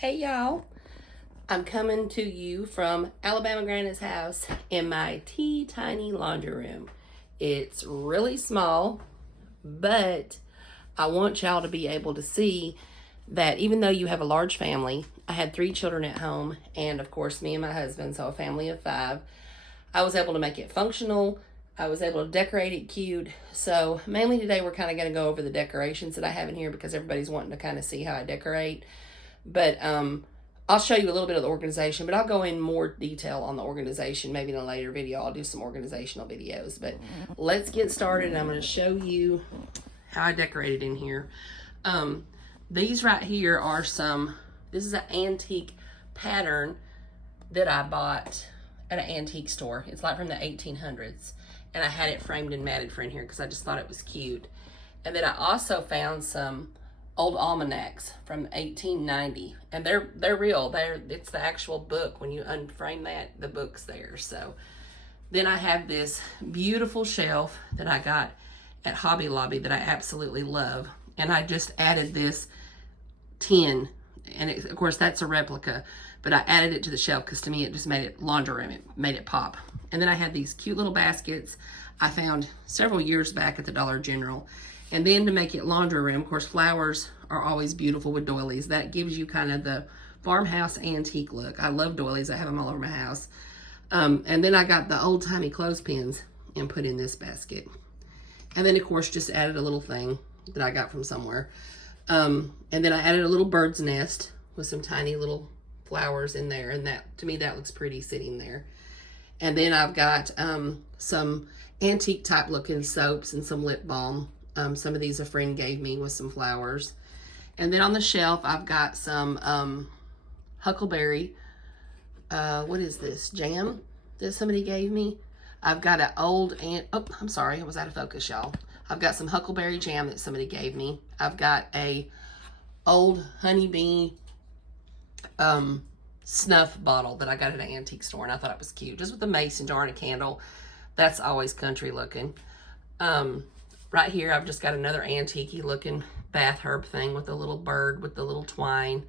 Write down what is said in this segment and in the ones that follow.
Hey y'all, I'm coming to you from Alabama-Grana's house in my tiny laundry room. It's really small, but I want y'all to be able to see that even though you have a large family, I had 3 children at home, and of course me and my husband, so a family of 5. I was able to make it functional. I was able to decorate it cute. So mainly today we're kind of going to go over the decorations that I have in here because everybody's wanting to kind of see how I decorate. But I'll show you a little bit of the organization, but I'll go in more detail on the organization maybe in a later video. I'll do some organizational videos. But let's get started. I'm going to show you how I decorated in here. These right here are this is an antique pattern that I bought at an antique store. It's like from the 1800s. And I had it framed and matted for in here because I just thought it was cute. And then I also found some old almanacs from 1890, and they're real. It's the actual book. When you unframe that, the book's there. So then I have this beautiful shelf that I got at Hobby Lobby that I absolutely love, and I just added this tin, and of course that's a replica, but I added it to the shelf because to me it just made it laundry room. It made it pop. And then I had these cute little baskets I found several years back at the Dollar General. And then to make it laundry room, of course, flowers are always beautiful with doilies. That gives you kind of the farmhouse antique look. I love doilies. I have them all over my house. And then I got the old-timey clothespins and put in this basket. And then, of course, just added a little thing that I got from somewhere. And then I added a little bird's nest with some tiny little flowers in there. And that, to me, that looks pretty sitting there. And then I've got some antique type looking soaps and some lip balm. Some of these a friend gave me with some flowers. And then on the shelf, I've got some huckleberry, what is this, jam that somebody gave me? I've got an oh, I'm sorry, I was out of focus, y'all. I've got some huckleberry jam that somebody gave me. I've got a old honeybee snuff bottle that I got at an antique store, and I thought it was cute. Just with a mason jar and a candle. That's always country looking. Right here, I've just got another antique-y looking bath herb thing with a little bird with the little twine.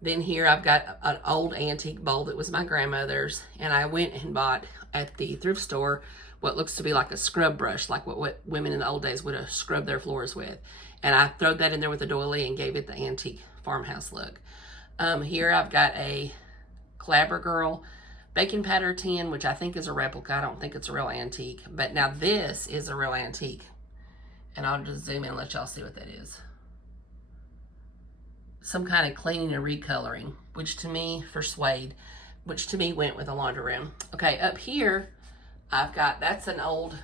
Then here I've got an old antique bowl that was my grandmother's, and I went and bought at the thrift store what looks to be like a scrub brush, like what women in the old days would have scrubbed their floors with. And I throwed that in there with a doily and gave it the antique farmhouse look. Here I've got a Clabber Girl baking powder tin, which I think is a replica. I don't think it's a real antique. But now this is a real antique. And I'll just zoom in and let y'all see what that is. Some kind of cleaning and recoloring, which to me, for suede, which to me went with a laundry room. Okay, up here, I've got, that's an old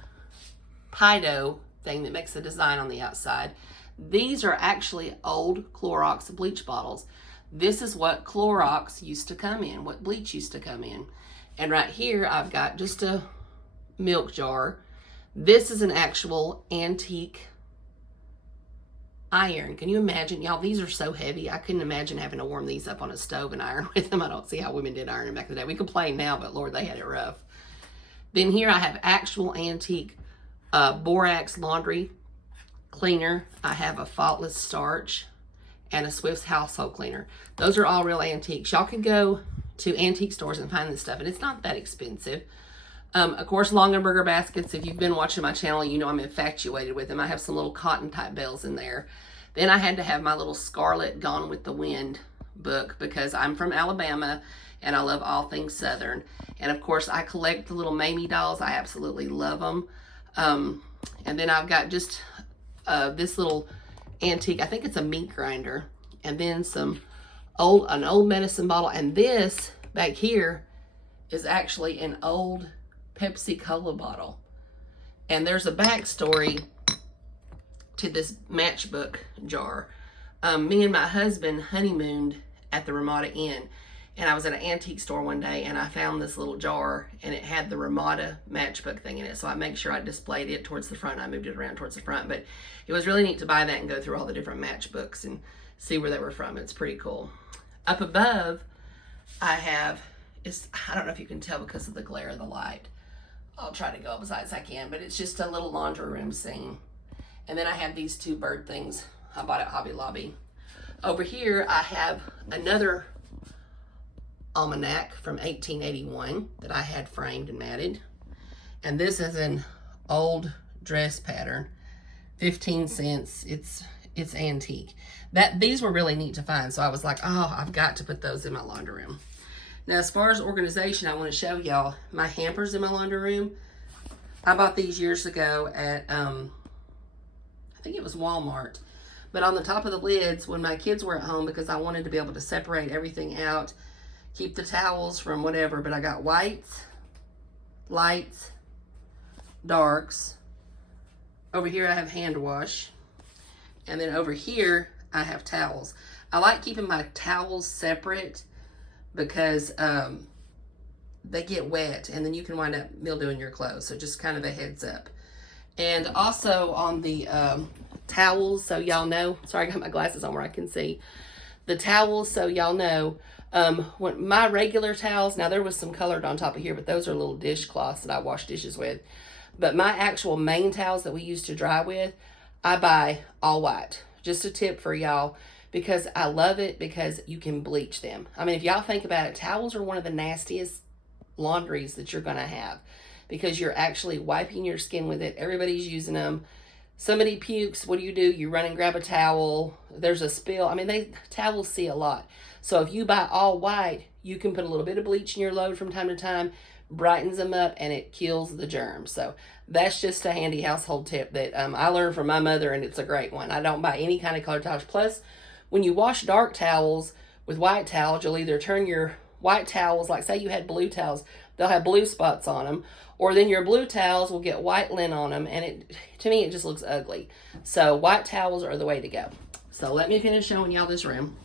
Pido thing that makes a design on the outside. These are actually old Clorox bleach bottles. This is what Clorox used to come in, what bleach used to come in. And right here, I've got just a milk jar. This is an actual antique iron. Can you imagine? Y'all, these are so heavy. I couldn't imagine having to warm these up on a stove and iron with them. I don't see how women did iron back in the day. We complain now, but Lord, they had it rough. Then here I have actual antique borax laundry cleaner. I have a Faultless starch and a Swift's household cleaner. Those are all real antiques. Y'all can go to antique stores and find this stuff, and it's not that expensive. Of course, Longaberger baskets. If you've been watching my channel, you know I'm infatuated with them. I have some little cotton type bells in there. Then I had to have my little Scarlet Gone with the Wind book because I'm from Alabama and I love all things Southern. And of course, I collect the little Mamie dolls. I absolutely love them. And then I've got just this little antique, I think it's a meat grinder. And then an old medicine bottle. And this back here is actually an old Pepsi Cola bottle. And there's a backstory to this matchbook jar. Me and my husband honeymooned at the Ramada Inn, and I was at an antique store one day and I found this little jar and it had the Ramada matchbook thing in it, so I make sure I displayed it towards the front. I moved it around towards the front, but it was really neat to buy that and go through all the different matchbooks and see where they were from. It's pretty cool. Up above I have, I don't know if you can tell because of the glare of the light. I'll try to go up as high as I can, but it's just a little laundry room scene. And then I have these 2 bird things I bought at Hobby Lobby. Over here, I have another almanac from 1881 that I had framed and matted. And this is an old dress pattern, 15 cents. It's antique. These were really neat to find, so I was like, oh, I've got to put those in my laundry room. Now, as far as organization, I want to show y'all my hampers in my laundry room. I bought these years ago at, I think it was Walmart. But on the top of the lids, when my kids were at home, because I wanted to be able to separate everything out, keep the towels from whatever, but I got whites, lights, darks. Over here I have hand wash. And then over here I have towels. I like keeping my towels separate because they get wet and then you can wind up mildewing your clothes. So just kind of a heads up. And also on the towels, so y'all know, sorry, I got my glasses on where I can see. The towels, so y'all know, when my regular towels, now there was some colored on top of here, but those are little dishcloths that I wash dishes with. But my actual main towels that we use to dry with, I buy all white. Just a tip for y'all, because I love it because you can bleach them. I mean, if y'all think about it, towels are one of the nastiest laundries that you're going to have because you're actually wiping your skin with it. Everybody's using them. Somebody pukes, what do? You run and grab a towel. There's a spill. I mean, towels see a lot. So if you buy all white, you can put a little bit of bleach in your load from time to time, brightens them up, and it kills the germs. So that's just a handy household tip that I learned from my mother, and it's a great one. I don't buy any kind of colored towels. Plus, when you wash dark towels with white towels, you'll either turn your white towels, like say you had blue towels, they'll have blue spots on them, or then your blue towels will get white lint on them, and to me, it just looks ugly. So white towels are the way to go. So let me finish showing y'all this room.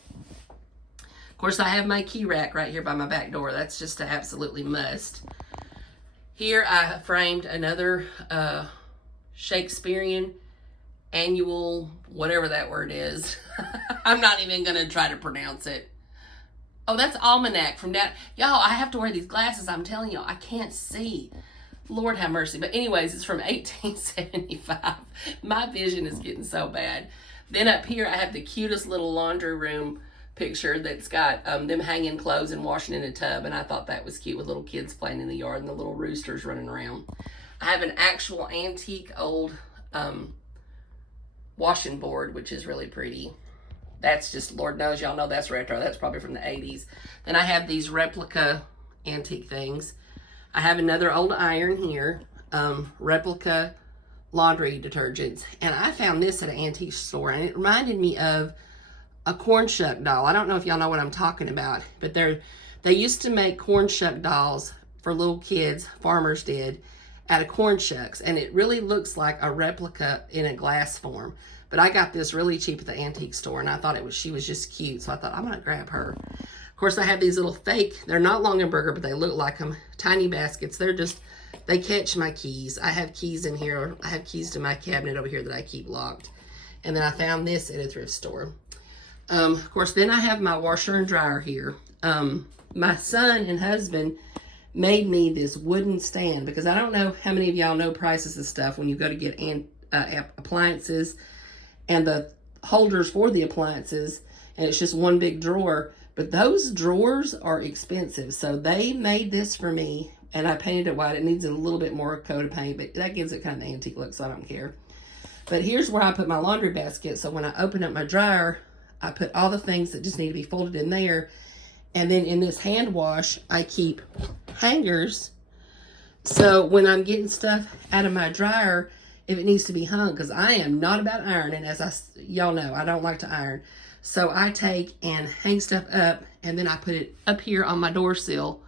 Of course, I have my key rack right here by my back door. That's just an absolutely must. Here I framed another Shakespearean annual, whatever that word is. I'm not even going to try to pronounce it. Oh, that's almanac from down. Y'all, I have to wear these glasses. I'm telling y'all, I can't see. Lord have mercy. But anyways, it's from 1875. My vision is getting so bad. Then up here, I have the cutest little laundry room picture that's got them hanging clothes and washing in a tub. And I thought that was cute with little kids playing in the yard and the little roosters running around. I have an actual antique old washing board, which is really pretty. That's just, Lord knows, y'all know that's retro. That's probably from the 80s. Then I have these replica antique things. I have another old iron here, replica laundry detergents. And I found this at an antique store, and it reminded me of a corn shuck doll. I don't know if y'all know what I'm talking about, but they used to make corn shuck dolls for little kids, farmers did, out of corn shucks. And it really looks like a replica in a glass form. But I got this really cheap at the antique store, and I thought she was just cute. So I thought, I'm going to grab her. Of course, I have these little fake, they're not Longaberger, but they look like them, tiny baskets. They catch my keys. I have keys in here. I have keys to my cabinet over here that I keep locked. And then I found this at a thrift store. Of course, then I have my washer and dryer here. My son and husband made me this wooden stand, because I don't know how many of y'all know prices of stuff when you go to get appliances and the holders for the appliances, and it's just one big drawer. But those drawers are expensive. So they made this for me, and I painted it white. It needs a little bit more coat of paint, but that gives it kind of an antique look, so I don't care. But here's where I put my laundry basket. So when I open up my dryer, I put all the things that just need to be folded in there. And then in this hand wash, I keep hangers. So when I'm getting stuff out of my dryer, if it needs to be hung, because I am not about ironing, as y'all know, I don't like to iron. So I take and hang stuff up, and then I put it up here on my door sill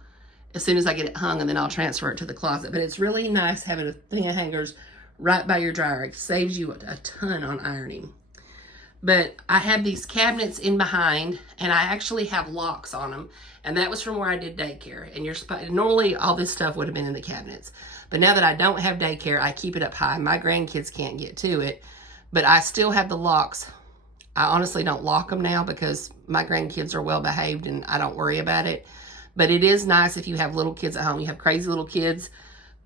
as soon as I get it hung, and then I'll transfer it to the closet. But it's really nice having a thing of hangers right by your dryer. It saves you a ton on ironing. But I have these cabinets in behind, and I actually have locks on them. And that was from where I did daycare. And normally all this stuff would have been in the cabinets. But now that I don't have daycare, I keep it up high. My grandkids can't get to it. But I still have the locks. I honestly don't lock them now because my grandkids are well behaved and I don't worry about it. But it is nice if you have little kids at home. You have crazy little kids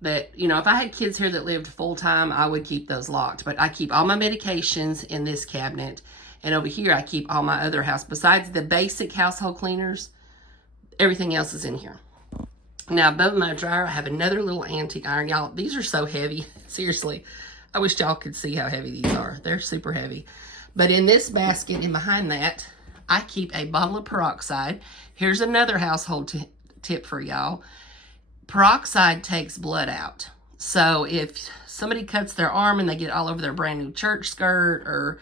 that, you know, if I had kids here that lived full time, I would keep those locked. But I keep all my medications in this cabinet. And over here, I keep all my other house. Besides the basic household cleaners, everything else is in here. Now, above my dryer, I have another little antique iron. Y'all, these are so heavy. Seriously, I wish y'all could see how heavy these are. They're super heavy. But in this basket and behind that, I keep a bottle of peroxide. Here's another household tip for y'all. Peroxide takes blood out. So if somebody cuts their arm and they get all over their brand new church skirt or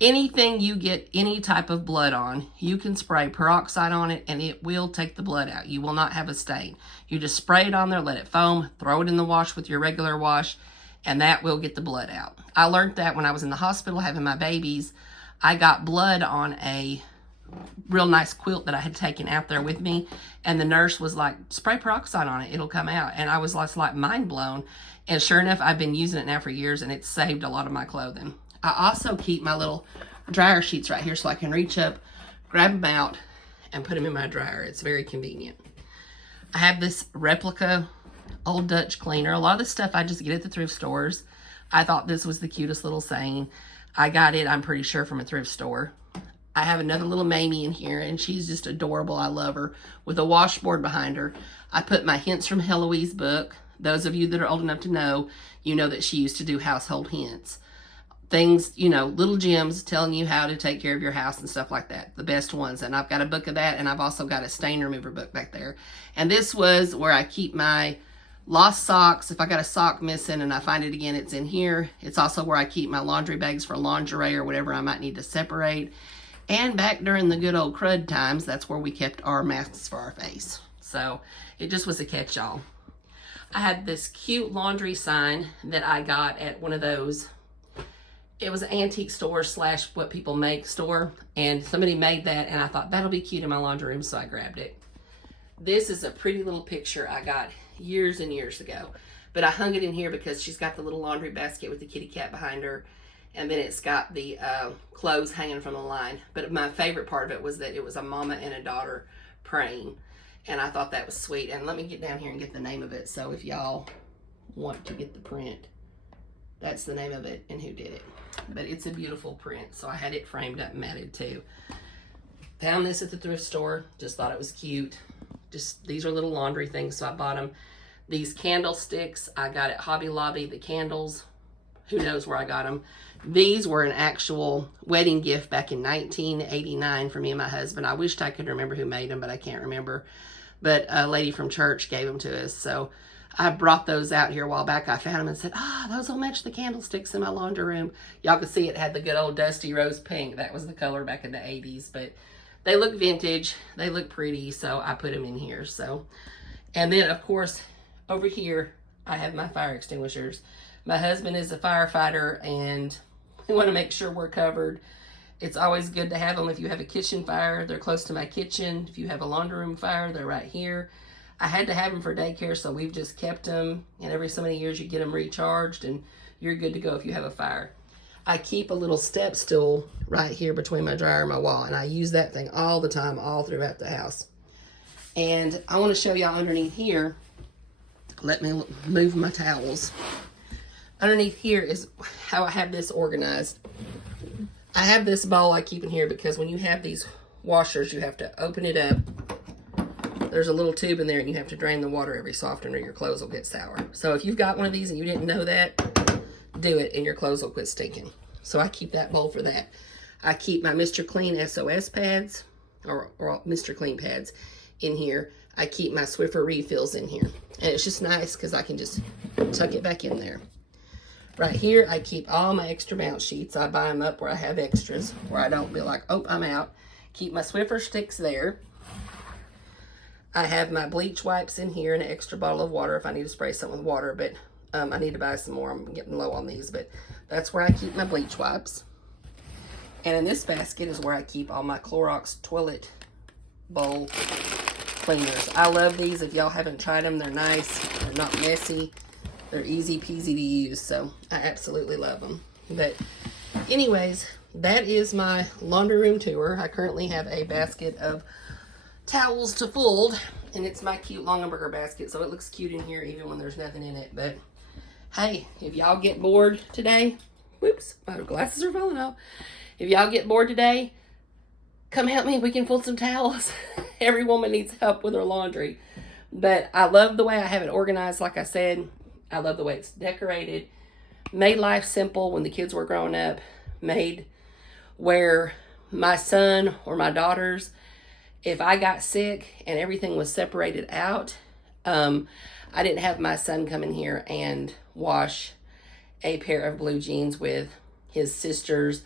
anything you get any type of blood on, you can spray peroxide on it and it will take the blood out. You will not have a stain. You just spray it on there, let it foam, throw it in the wash with your regular wash, and that will get the blood out. I learned that when I was in the hospital having my babies. I got blood on a real nice quilt that I had taken out there with me, and the nurse was like, spray peroxide on it, it'll come out. And I was like mind blown. And sure enough, I've been using it now for years, and it's saved a lot of my clothing. I also keep my little dryer sheets right here so I can reach up, grab them out, and put them in my dryer. It's very convenient. I have this replica Old Dutch cleaner. A lot of the stuff I just get at the thrift stores. I thought this was the cutest little saying. I got it, I'm pretty sure, from a thrift store. I have another little Mamie in here, and she's just adorable. I love her. With a washboard behind her. I put my Hints from Heloise book. Those of you that are old enough to know, you know that she used to do household hints. Things, you know, little gems telling you how to take care of your house and stuff like that. The best ones. And I've got a book of that, and I've also got a stain remover book back there. And this was where I keep my lost socks. If I got a sock missing and I find it again, it's in here. It's also where I keep my laundry bags for lingerie or whatever I might need to separate. And back during the good old crud times, that's where we kept our masks for our face. So it just was a catch-all. I had this cute laundry sign that I got at one of those. It was an antique store / what people make store. And somebody made that, and I thought that'll be cute in my laundry room, so I grabbed it. This is a pretty little picture I got years and years ago. But I hung it in here because she's got the little laundry basket with the kitty cat behind her. And then it's got the clothes hanging from the line. But my favorite part of it was that it was a mama and a daughter praying. And I thought that was sweet. And let me get down here and get the name of it. So if y'all want to get the print, that's the name of it and who did it. But it's a beautiful print. So I had it framed up and matted too. Found this at the thrift store. Just thought it was cute. Just these are little laundry things, so I bought them. These candlesticks I got at Hobby Lobby. The candles, who knows where I got them. These were an actual wedding gift back in 1989 for me and my husband. I wished I could remember who made them, but I can't remember. But a lady from church gave them to us, so I brought those out here a while back. I found them and said, those will match the candlesticks in my laundry room. Y'all could see it had the good old dusty rose pink. That was the color back in the 80s, but they look vintage. They look pretty, so I put them in here. So, and then, of course, over here, I have my fire extinguishers. My husband is a firefighter, and we want to make sure we're covered. It's always good to have them if you have a kitchen fire. They're close to my kitchen. If you have a laundry room fire, they're right here. I had to have them for daycare, so we've just kept them. And every so many years, you get them recharged, and you're good to go if you have a fire. I keep a little step stool right here between my dryer and my wall, and I use that thing all the time, all throughout the house. And I want to show y'all underneath here. Let me move my towels. Underneath here is how I have this organized. I have this bowl I keep in here because when you have these washers, you have to open it up. There's a little tube in there, and you have to drain the water every so often or your clothes will get sour. So if you've got one of these and you didn't know that, do it and your clothes will quit stinking. So I keep that bowl for that. I keep my Mr. Clean SOS pads or Mr. Clean pads in here. I keep my Swiffer refills in here. And it's just nice because I can just tuck it back in there. Right here, I keep all my extra bounce sheets. I buy them up where I have extras, where I don't be like, oh, I'm out. Keep my Swiffer sticks there. I have my bleach wipes in here and an extra bottle of water if I need to spray something with water, but I need to buy some more. I'm getting low on these, but that's where I keep my bleach wipes. And in this basket is where I keep all my Clorox toilet bowl cleaners. I love these. If y'all haven't tried them, they're nice. They're not messy. They're easy peasy to use, so I absolutely love them. But anyways, that is my laundry room tour. I currently have a basket of towels to fold, and it's my cute Longaberger basket, so it looks cute in here even when there's nothing in it. But hey, if y'all get bored today, whoops, my glasses are falling off. if y'all get bored today, come help me. We can fold some towels. Every woman needs help with her laundry. But I love the way I have it organized. Like I said, I love the way it's decorated. Made life simple when the kids were growing up. Made where my son or my daughters, if I got sick and everything was separated out, I didn't have my son come in here and wash a pair of blue jeans with his sister's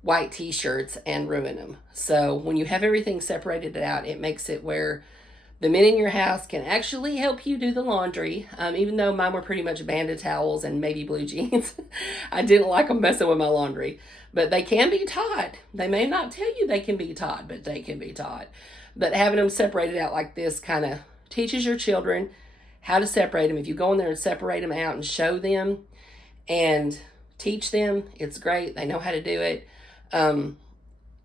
white t-shirts and ruin them. So when you have everything separated out, it makes it where the men in your house can actually help you do the laundry. Even though mine were pretty much banded towels and maybe blue jeans. I didn't like them messing with my laundry. But they can be taught. They may not tell you they can be taught, but they can be taught. But having them separated out like this kind of teaches your children how to separate them. If you go in there and separate them out and show them and teach them, it's great. They know how to do it.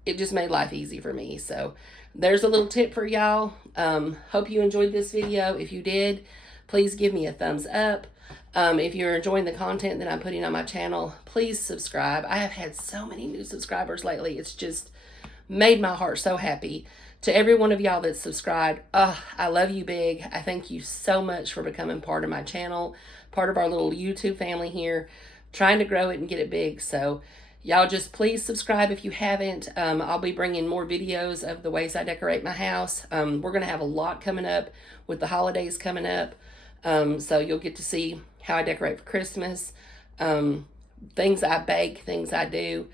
It just made life easy for me. So there's a little tip for y'all. Hope you enjoyed this video. If you did, please give me a thumbs up. If you're enjoying the content that I'm putting on my channel, please subscribe. I have had so many new subscribers lately. It's just made my heart so happy. To every one of y'all that's subscribed, I love you big. I thank you so much for becoming part of my channel, part of our little YouTube family here, trying to grow it and get it big. So y'all just please subscribe if you haven't. I'll be bringing more videos of the ways I decorate my house. We're going to have a lot coming up with the holidays coming up. So you'll get to see how I decorate for Christmas, things I bake, things I do.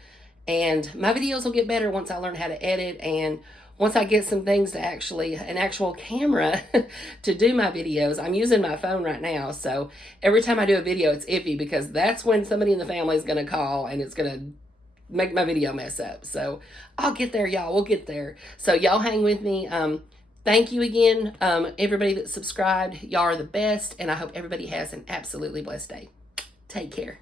And my videos will get better once I learn how to edit and once I get some things to an actual camera to do my videos. I'm using my phone right now, so every time I do a video, it's iffy because that's when somebody in the family is going to call and it's going to make my video mess up. So I'll get there, y'all. We'll get there. So y'all hang with me. Thank you again, everybody that subscribed. Y'all are the best, and I hope everybody has an absolutely blessed day. Take care.